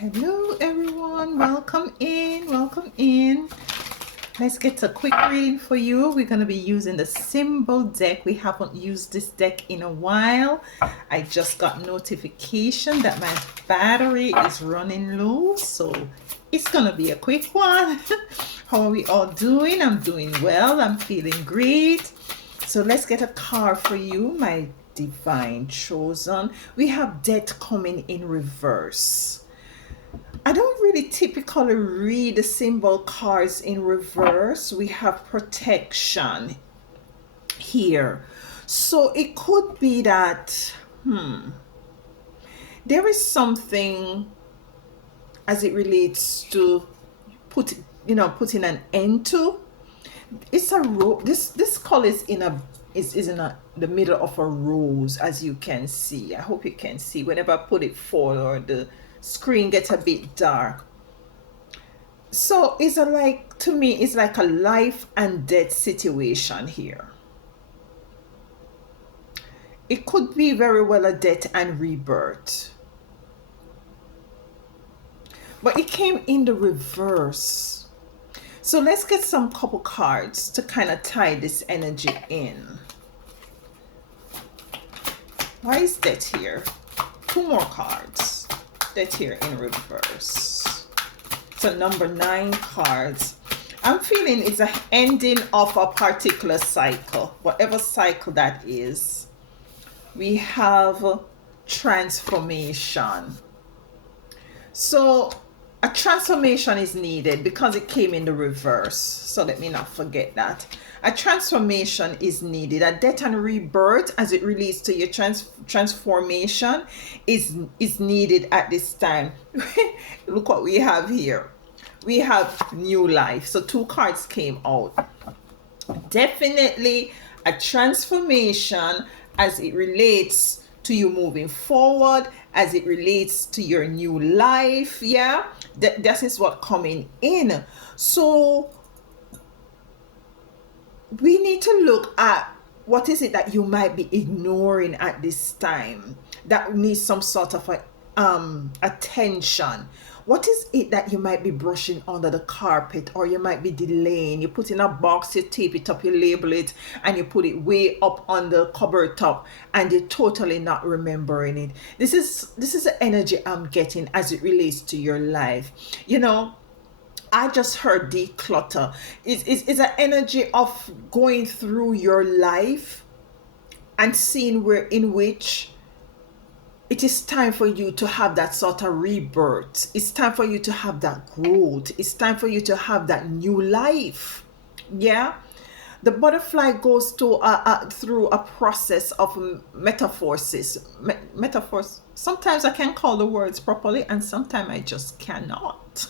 Hello everyone, welcome in, welcome in. Let's get a quick reading for you. We're going to be using the symbol deck. We haven't used this deck in a while. I just got notification that my battery is running low, so it's going to be a quick one. How are we all doing? I'm doing well. I'm feeling great. So let's get a card for you, my divine chosen. We have death coming in reverse. I don't really typically read the symbol cards in reverse. We have protection here. So it could be that there is something as it relates to putting an end to. It's a this color is in the middle of a rose, as you can see. I hope you can see. Whenever I put it forward, the screen gets a bit dark. So to me, it's like a life and death situation here. It could be very well a death and rebirth, but it came in the reverse. So let's get some couple cards to kind of tie this energy in. Why is death here? Two more cards. Death here in reverse. So number 9 cards. I'm feeling it's an ending of a particular cycle, whatever cycle that is. We have transformation. So a transformation is needed because it came in the reverse. So let me not forget that. A transformation is needed. A death and rebirth as it relates to your transformation is needed at this time. Look what we have here. We have new life. So 2 cards came out. Definitely a transformation as it relates to you moving forward, as it relates to your new life. Yeah, this is what coming in. So we need to look at what is it that you might be ignoring at this time that needs some sort of attention. What is it that you might be brushing under the carpet, or you might be delaying? You put in a box, you tape it up, you label it, and you put it way up on the cupboard top, and you're totally not remembering it. This is the energy I'm getting as it relates to your life. I just heard declutter. It's an energy of going through your life and seeing where in which it is time for you to have that sort of rebirth. It's time for you to have that growth. It's time for you to have that new life. Yeah. The butterfly goes through a process of metamorphosis. Metaphors. Sometimes I can call the words properly, and sometimes I just cannot.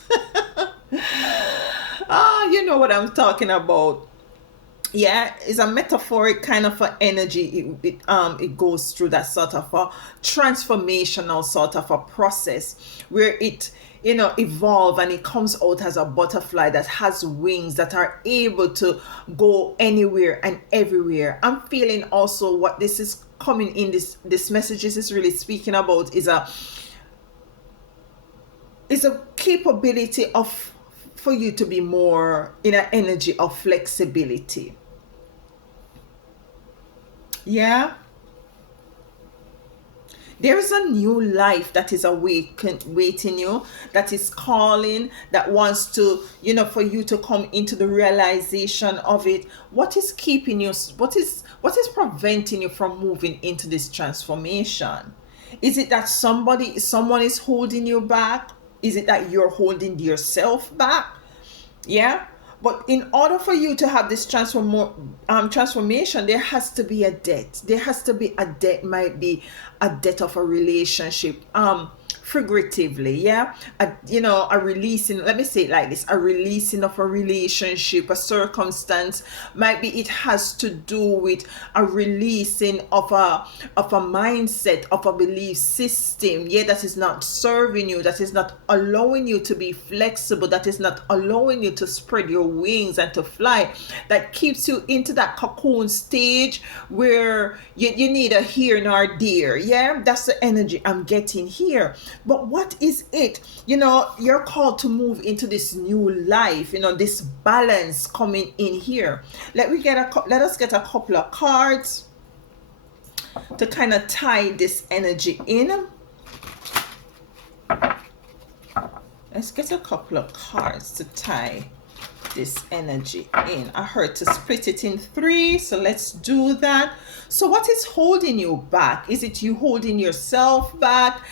You know what I'm talking about. Yeah, it's a metaphoric kind of an energy. It goes through that sort of a transformational sort of a process where it evolve, and it comes out as a butterfly that has wings that are able to go anywhere and everywhere. I'm feeling also what this is coming in this message is really speaking about is a capability of for you to be more in an energy of flexibility. Yeah, there is a new life that is waiting you, that is calling, that wants to, for you to come into the realization of it. What is keeping you? What is preventing you from moving into this transformation? Is it that someone is holding you back? Is it that you're holding yourself back? Yeah. But in order for you to have this transformation, there has to be a debt. There has to be a debt. Might be a debt of a relationship. Figuratively, yeah, a releasing, let me say it like this, a releasing of a relationship, a circumstance. Might be it has to do with a releasing of a mindset, of a belief system, yeah, that is not serving you, that is not allowing you to be flexible, that is not allowing you to spread your wings and to fly, that keeps you into that cocoon stage where you need a here nor there. Yeah, that's the energy I'm getting here. But what is it? You're called to move into this new life, this balance coming in here. Let us get a couple of cards to kind of tie this energy in. Let's get a couple of cards to tie this energy in. I heard to split it in 3, so let's do that. So what is holding you back? Is it you holding yourself back?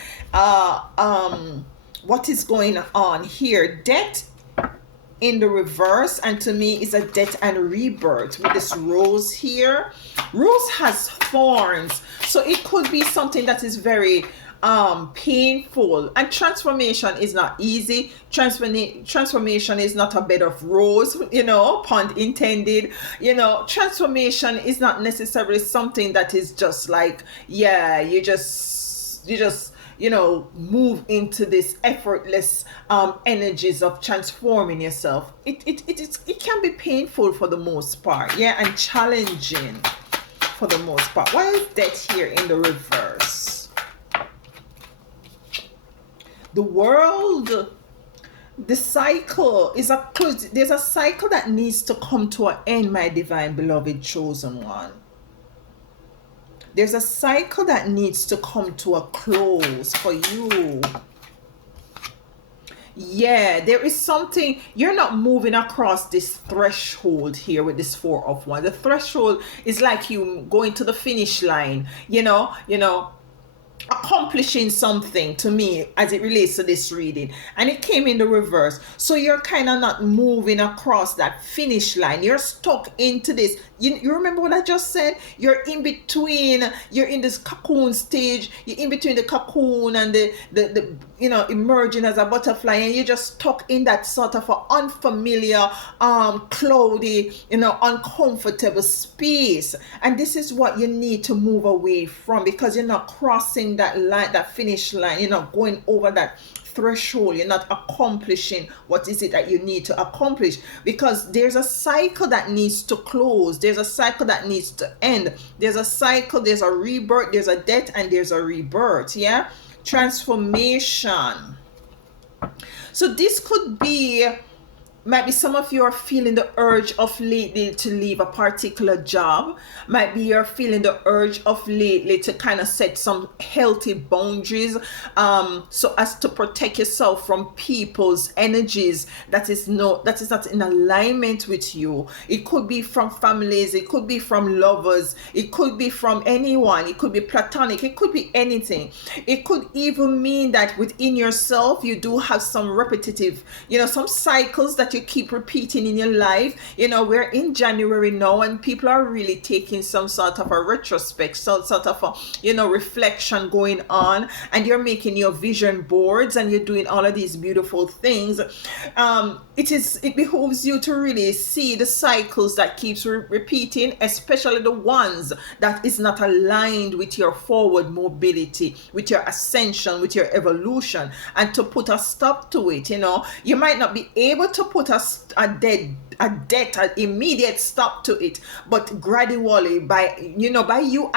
What is going on here? Death in the reverse, and to me is a death and rebirth with this rose here. Rose has thorns, so it could be something that is very painful, and transformation is not easy. Transformation is not a bed of rose, pun intended. Transformation is not necessarily something that is just like, you just move into this effortless energies of transforming yourself. It can be painful for the most part, and challenging for the most part. Why is death here in the reverse? The world, the cycle is there's a cycle that needs to come to an end, my divine beloved chosen one. There's a cycle that needs to come to a close for you. There is something, you're not moving across this threshold here with this 4 of Wands. The threshold is like you going to the finish line, accomplishing something, to me, as it relates to this reading, and it came in the reverse. So you're kind of not moving across that finish line. You're stuck into this. You remember what I just said? You're in between. You're in this cocoon stage. You're in between the cocoon and the emerging as a butterfly, and you're just stuck in that sort of an unfamiliar, cloudy, uncomfortable space. And this is what you need to move away from, because you're not crossing that line, that finish line. You're not going over that threshold. You're not accomplishing what is it that you need to accomplish, because there's a cycle that needs to close. There's a cycle that needs to end. There's a cycle, there's a rebirth, there's a death, and there's a rebirth. Transformation. So this could be, might be some of you are feeling the urge of lately to leave a particular job. Might be you're feeling the urge of lately to kind of set some healthy boundaries, so as to protect yourself from people's energies that is not in alignment with you. It could be from families, it could be from lovers, it could be from anyone, it could be platonic, it could be anything. It could even mean that within yourself you do have some repetitive, some cycles that you keep repeating in your life. We're in January now, and people are really taking some sort of a retrospect, some sort of a reflection going on, and you're making your vision boards and you're doing all of these beautiful things. It behooves you to really see the cycles that keeps repeating, especially the ones that is not aligned with your forward mobility, with your ascension, with your evolution, and to put a stop to it. You might not be able to put an immediate stop to it, but gradually, by you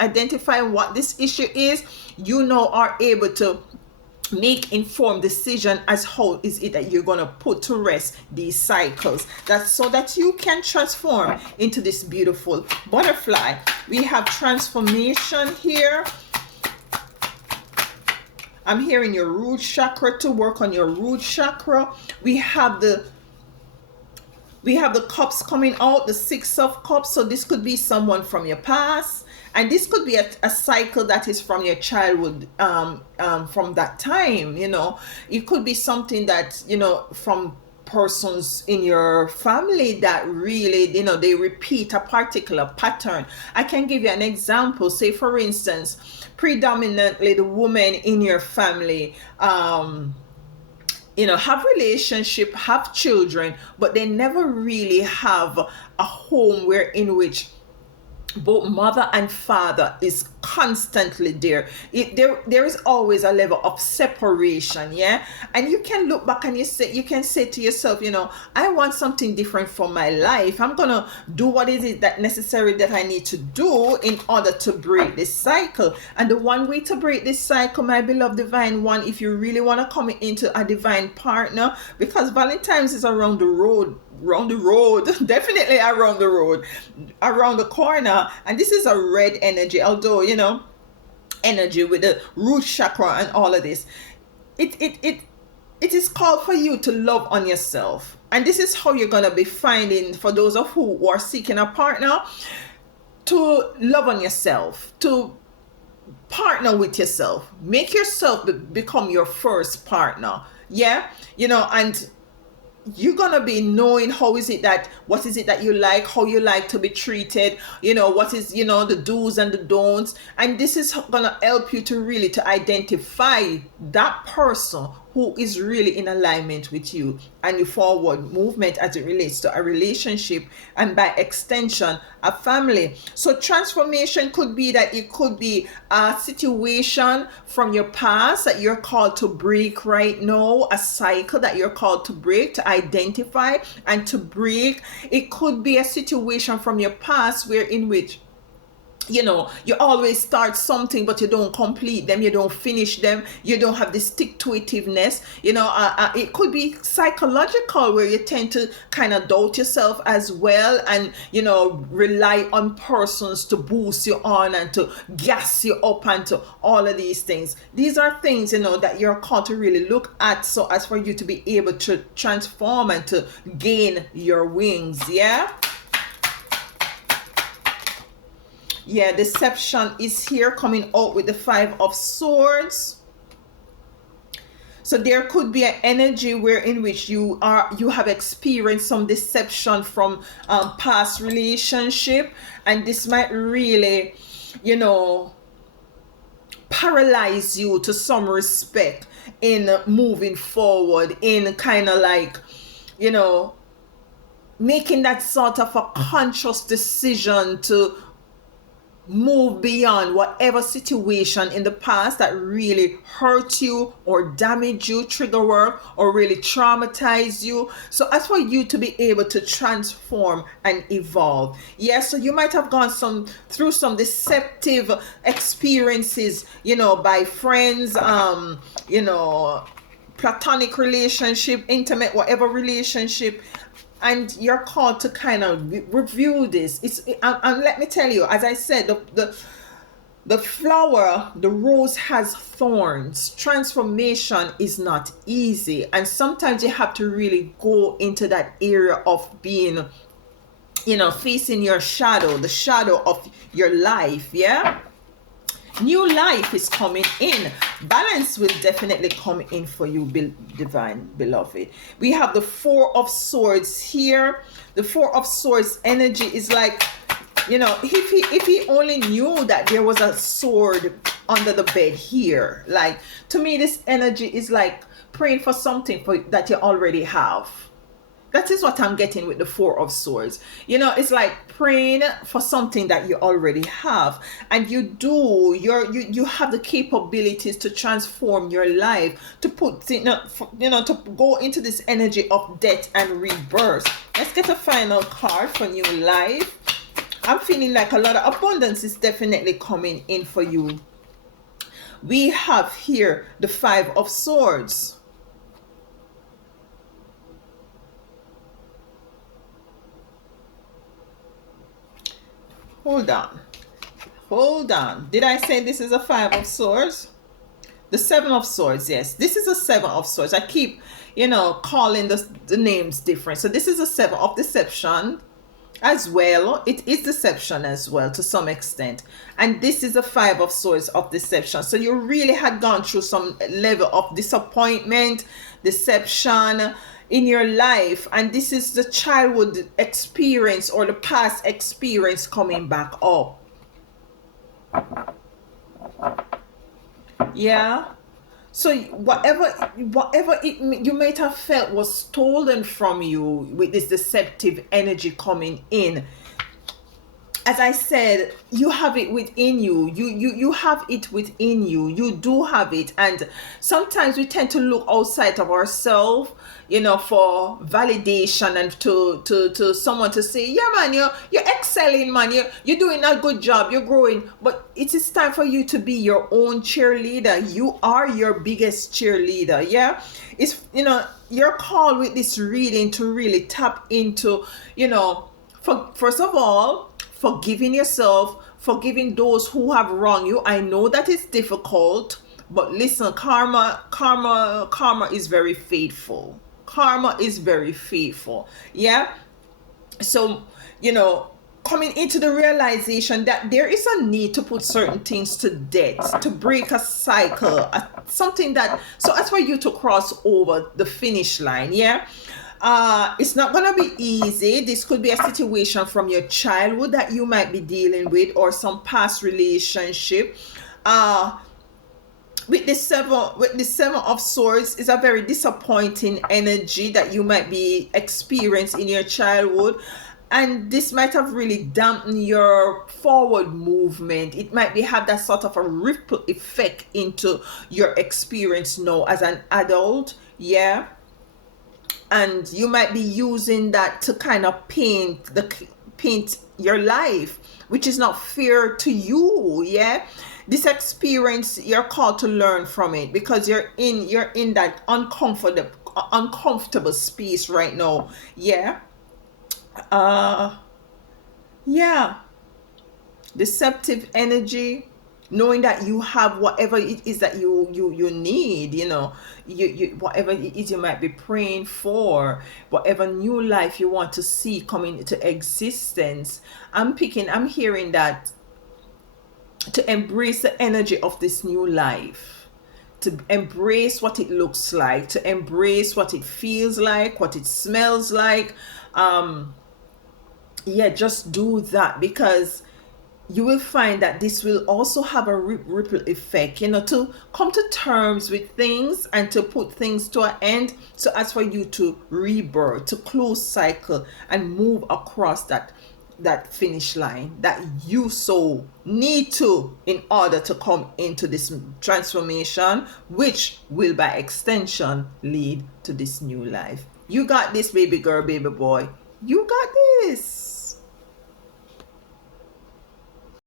identifying what this issue is, are able to make informed decision as how is it that you're going to put to rest these cycles, so that you can transform into this beautiful butterfly. We have transformation here. I'm hearing your root chakra, to work on your root chakra. We have the cups coming out, the 6 of cups. So this could be someone from your past, and this could be a cycle that is from your childhood, from that time. It could be something that from persons in your family that really, they repeat a particular pattern. I can give you an example. Say, for instance, predominantly the women in your family, have relationship, have children, but they never really have a home in which both mother and father is constantly there. There is always a level of separation, yeah. And you can look back and you can say to yourself, I want something different for my life. I'm gonna do what is it that necessary that I need to do in order to break this cycle. And the one way to break this cycle, my beloved divine one, if you really want to come into a divine partner, because Valentine's is around the road, definitely around the road, around the corner. And this is a red energy, although energy with the root chakra and all of this. It is called for you to love on yourself. And this is how you're gonna be finding, for those of who are seeking a partner, to love on yourself, to partner with yourself, make yourself become your first partner. Yeah, and you're gonna be knowing what is it that you like, how you like to be treated, what is the do's and the don'ts. And this is gonna help you to really to identify that person who is really in alignment with you and your forward movement as it relates to a relationship, and by extension a family. So transformation could be that it could be a situation from your past that you're called to break right now, a cycle that you're called to break, to identify and to break. It could be a situation from your past where in which you always start something but you don't complete them, you don't finish them, you don't have the stick-to-itiveness. It could be psychological, where you tend to kind of doubt yourself as well, and rely on persons to boost you on and to gas you up and to all of these things. These are things that you're called to really look at, so as for you to be able to transform and to gain your wings. Yeah, deception is here, coming out with the 5 of Swords. So there could be an energy where in which you have experienced some deception from past relationship, and this might really paralyze you to some respect in moving forward, in kind of like making that sort of a conscious decision to move beyond whatever situation in the past that really hurt you or damaged you, trigger work, or really traumatized you. So as for you to be able to transform and evolve. So you might have gone through some deceptive experiences, by friends, platonic relationship, intimate, whatever relationship. And you're called to kind of review this. And let me tell you, as I said, the flower, the rose has thorns. Transformation is not easy, and sometimes you have to really go into that area of being, facing your shadow, the shadow of your life. New life is coming in. Balance will definitely come in for you, divine beloved. We have the 4 of Swords here. The 4 of Swords energy is like, if he only knew that there was a sword under the bed here. Like, to me, this energy is like praying for something that you already have. That is what I'm getting with the 4 of Swords. It's like praying for something that you already have, and you have the capabilities to transform your life, to put to go into this energy of death and rebirth. Let's get a final card for new life. I'm feeling like a lot of abundance is definitely coming in for you. We have here the 5 of Swords. Hold on. Did I say this is a 5 of Swords? The 7 of Swords, yes. This is a 7 of Swords. I keep, calling the names different. So this is a 7 of Deception as well. It is deception as well to some extent. And this is a 5 of Swords of Deception. So you really had gone through some level of disappointment, deception in your life, and this is the childhood experience or the past experience coming back up. So whatever you might have felt was stolen from you with this deceptive energy coming in, as I said, you have it within you. You have it within you. You do have it. And sometimes we tend to look outside of ourselves, for validation and to someone to say, yeah man, you're excelling, man. You're doing a good job, you're growing. But it is time for you to be your own cheerleader. You are your biggest cheerleader. Yeah. It's you're called with this reading to really tap into, first of all, forgiving yourself, forgiving those who have wronged you. I know that it's difficult, but listen, karma is very faithful. Karma is very faithful. Yeah. So, you know, coming into the realization that there is a need to put certain things to death, to break a cycle, something that, so as for you to cross over the finish line. Yeah. It's not gonna be easy. This could be a situation from your childhood that you might be dealing with, or some past relationship. Uh, with the seven of swords is a very disappointing energy that you might be experiencing in your childhood, and this might have really dampened your forward movement. It might be have that sort of a ripple effect into your experience now as an adult. Yeah. And you might be using that to kind of paint your life, which is not fair to you. Yeah. This experience, you're called to learn from it, because you're in that uncomfortable space right now. Yeah. uh yeah. Deceptive energy, knowing that you have whatever it is that you need, you whatever it is you might be praying for, whatever new life you want to see coming into existence. I'm hearing that to embrace the energy of this new life, to embrace what it looks like, to embrace what it feels like, what it smells like. um yeah, just do that, because you will find that this will also have a ripple effect, to come to terms with things and to put things to an end, so as for you to rebirth, to close cycle and move across that finish line that you so need to, in order to come into this transformation, which will by extension lead to this new life. You got this, baby girl, baby boy. You got this.